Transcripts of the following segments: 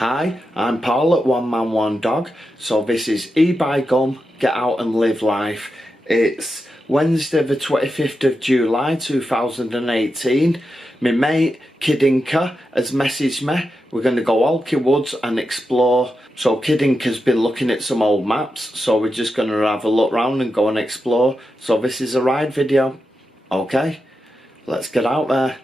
Hi, I'm Paul at One Man One Dog. So this is eBike Get Out and Live Life. It's Wednesday the 25th of July 2018. My mate Kid incA has messaged me. We're going to go Alkrington Woods and explore. So Kid incA's been looking at some old maps, so we're just going to have a look round and go and explore. So this is a ride video. Okay, let's get out there.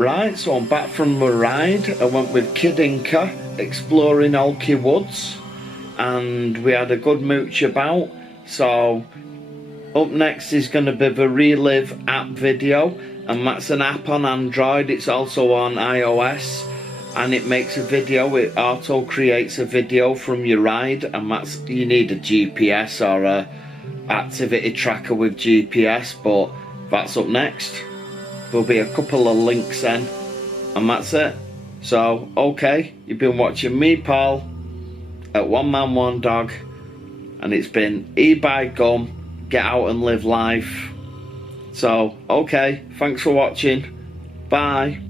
Right, so I'm back from my ride. I went with Kid incA exploring Alkrington Woods, and we had a good mooch about. So up next is going to be the Relive app video, and that's an app on Android. It's also on iOS, and it makes a video. It auto creates a video from your ride, and that's, you need a GPS or a activity tracker with GPS, but that's up next. There'll be a couple of links then, and that's it. So, okay, you've been watching me, Paul, at One Man One Dog, and it's been eBike Gum, get out and live life. So, okay, thanks for watching. Bye.